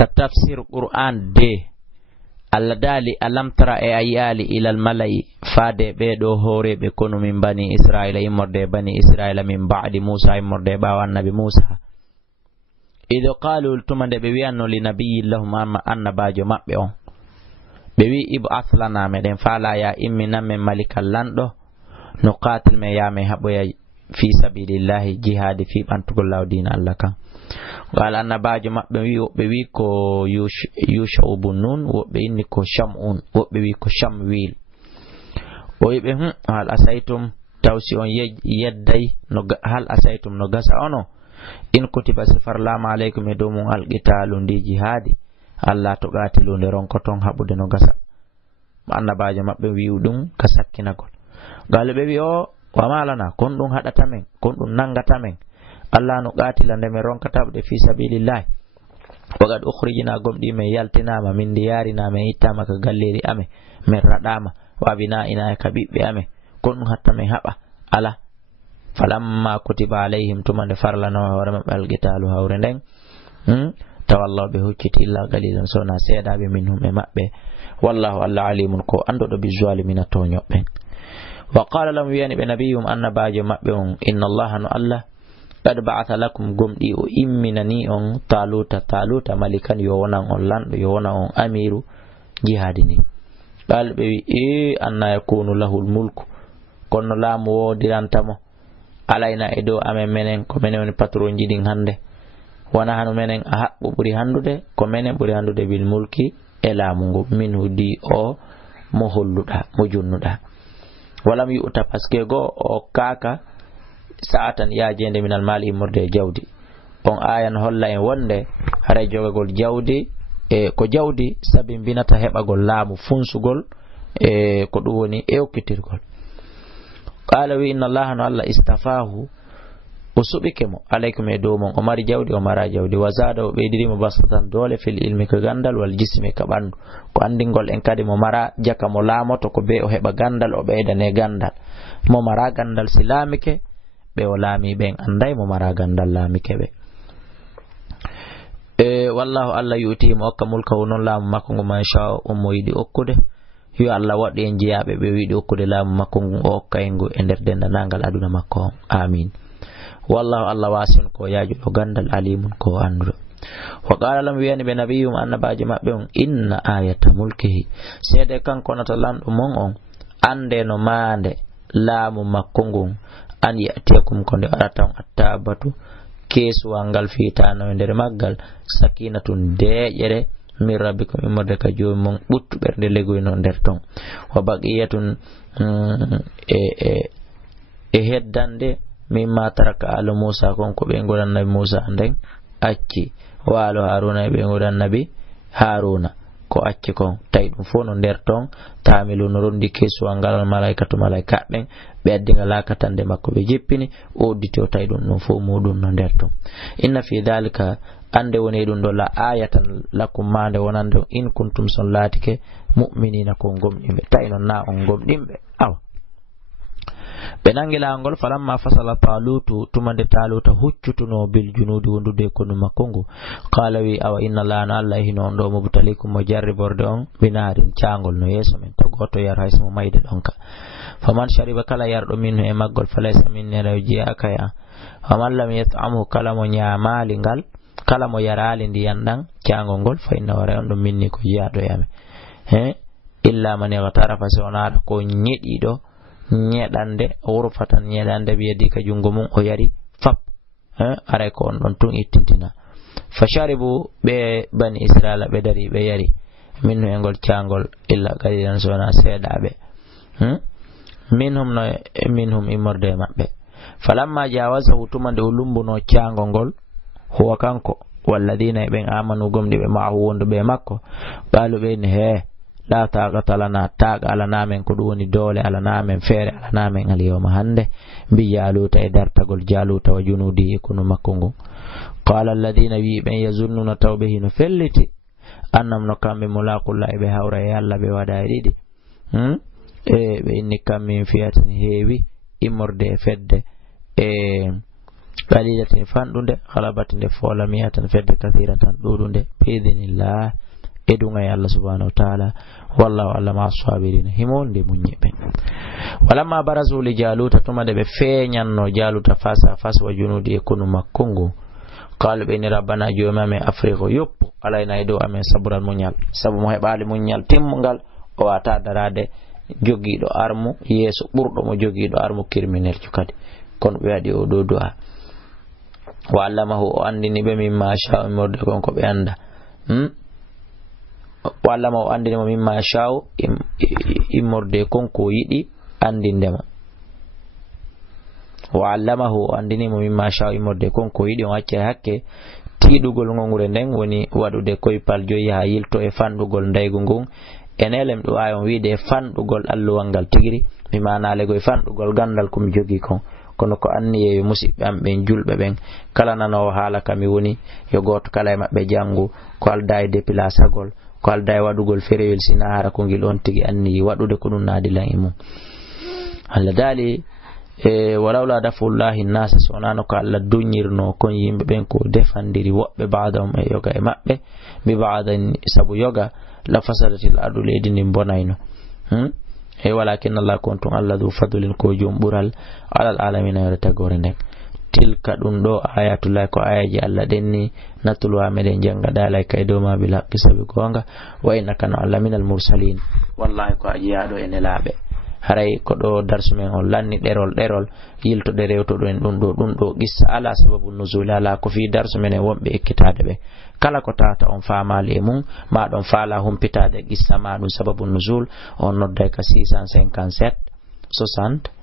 ka tafsir Quran de Allah dali alam tara e ayali ilal malai fade be do hore be kono min bani Israila imorde bani Israila min ba'di Musa imorde bawan nabi Musa ido qalu tumande be wi'anno li nabiyillahum amma annabajo mabbe on be wi ib'ath lana meden fala ya immina min malikal lando no qatil me ya me haboya fi sabilillahi jihad fi bantugol lawdin Allah kan wal annabajo mabbe wi ko yusha ibn nun wobe inni ko shamun wobe wi ko shamwil o yibe hal asaytum tawsi on yedday no hal asaytum no gasa ono in kutiba safarlama alaykum edumum alqitalu ndi jihadi Allah to gatilu nde ronkoton habude no gasa annabajo mabbe wi dum ka sakkinagol galbe wi o wa malana kon dum hadata men kon dum nangata men Allah no gatila nde me ronkatabde fi sabilillah wagad ukhrijina gomdi me yaltinama min diyarina me ittama ka galleri ame men radama wa bina ina ka bibbe ame kon dum hatta me haba ala falamma kutiba alaihim tumande farlana wa ramal qitalu hawre nden tawallahu bi hujjati illa qalilan sona seeda be minhum e mabbe wallahu alla alimun ko andodo bi zalimina to nyobbe wa qala lam yani bi nabiyum annabajo mabbe on inna allaha no allah qad ba'atha lakum gumdi o imminani on taluta malikan yo wonan on lando yo wonan on amiru jihadini balbe wi anna yakunu lahul mulku kono laamu wodirantamo alayna edo amen menen ko menen woni patron jidin hande wana hanu menen a habbu buri handude ko menen buri handude bil mulki e laamu ngo min hudi o mo holluda mo junnuda walam yu'ta paske go o kaka sa'atan ya jende minal mali murde jawdi on ayan holla en wonde hare jogagol jawdi e ko jawdi sabi binata hebagol laamu funsugol e ko dum woni e okkitirgol qala wi inna allaha no allah istafahu usubikemo alaykum e domon o mari jawdi o mara jawdi wazada o beydirimo basatan dole fil ilmi ka gandal wal jismi ka bandu ko andingol en kadi mo mara jaka mo laamoto ko be o heba gandal o beydane gandal mo mara gandal silamike be o laami ben anday mo mara gandal laamike be wallahu alla yuti mo okka mulka wonon laamu makko ngo man sha mo yidi okkude yo Allah wadde en jiyabe be wiidi okkude laamu makko ngo okka en go e der dendangal aduna makko amin wallahu alla wasin ko yaaju do gandal alimun ko andu wa qala lam wiyani be nabiyum annabaji mabbe on inna ayata mulkihi sede kanko nata lando mon on ande no maande laamu makko ngon an yatiakum konde aratan attabatu kesu angal fitano nder maggal sakinatun deejere min rabbikum imorde ka jomon buttu berde legoyno nder ton wa baqiyatun heddande mimma taraka ala Musa kon ko be ngodan nabi Musa nden acci walo Haruna be ngodan nabi Haruna ko acci kon tay dum fo no nder ton tamilu no rondi kesu angal malaikatu malaika ben be addinga lakatande makko be jippini o dito tay dum no fo mudum no nder ton inna fi dhalika ande woni dum do la ayatan lakum mande wonande in kuntum sallatike mu'minina ko gomdimbe tay non na on gomdimbe aw benangila angol falamma fasala talutu tumande taluta huccutuno bil junudi wondude ko no makongo qala wi awa inna la allahi non do mubtalikum mujarriborde on binarin ciangol no yeso men to goto yar haysmo mayde donka faman shariba kala yardo minno e maggol falaysa minni rawji akaya faman lam yat'amu kala mo nyaamali ngal kala mo yarali ndiyan dan ciangol gol fa inna wara on do minni ko jiado yame illa man yaghtarafa sonara ko nyedi do nyedande wurfatan nyedande biyadi ka jungo mum o yari fap are ko on don tun ittintina fasharibu be bani israila be dari be yari minno engol ciangol illa gadidan sona sedabe minhum imorde mabbe falamma jawaza tumande ulumbuno ciangol gol huwa kanko walladina ben amanu gomdi be ma wondo be makko balu be ne la taqata lana taq ala namen ko woni dole ala namen fere ala namen al yawma hande bi jaluta e dartagol jaluta wa junudi kunu makkongo qala alladhina ben yazunnuna tawbihi no felliti annam no kambe mulaqul be hawra yalla be wada didi be inni kam min fiyatin heewi imorde fedde qalilatin fandunde khalabatinde fola miyatan fedde kathiratan dudunde biidhnillah edunga ya Allah subhanahu wa ta'ala wallahu alla ma sabirin himonde munyebe walamma barazu li jaluta tumade be feñanno jaluta fasa wa junudi e kunu makkungu qalu be ni rabbana jomame afriko yoppu alayna do amen sabran munyal sabu mo hebali munyal timmungal o wata darade jogiido armu yeso burdo mo jogiido armu criminel cukadi kon be wadi o do du'a wa allamahu o andini be mimma sha'a morde kon ko be anda wa allamahu o andini mo mimma sha'a immorde kon ko yidi andindemo wa allamahu o andini mo mimma sha'a immorde kon ko yidi on acca hakke tidugol ngongure nden woni wadude koypal joyi ha yilto e fandugol ndaygu ngun enelem do ayon wiide fandugol alluwal ngal tigiri mi manale go fandugol gandal ko mi jogi kon kono ko anni e musibbe am ben julbe ben kala nano haala kami woni yo goto kala e mabbe jangu ko alda e déplacagol ko alda e wadugol ferewel sinara ko ngil on tigi anni wadude ko dun nadilan e mum Allah dali walawla dafullahi nasa sonano ko Allah dunyirno kon yimbe ben ko defandiri wobbe baadam e yoga e mabbe bi baadan sabu yoga la fasadatil ardu leydi ndi bonayno walakin Allah kuntum Allah du fadlin ko jumbural alal alamin yara tagore nek tilka dum do ayatullah ko ayaji Allah denni natulwa meden janga dalay kay do ma bil haqqi sabi gonga wa innaka Allah minal mursalin wallahi ko ajiado en laabe haray ko do darsumen on lanni derol yilto de rewto do en dum do gissa ala sababu nuzul ala ko fi darsumen wonbe ekkitade be kala ko tata on faamali e mum ma don faala humpitade gissa ma dum sababu nuzul on nodday ka 657 60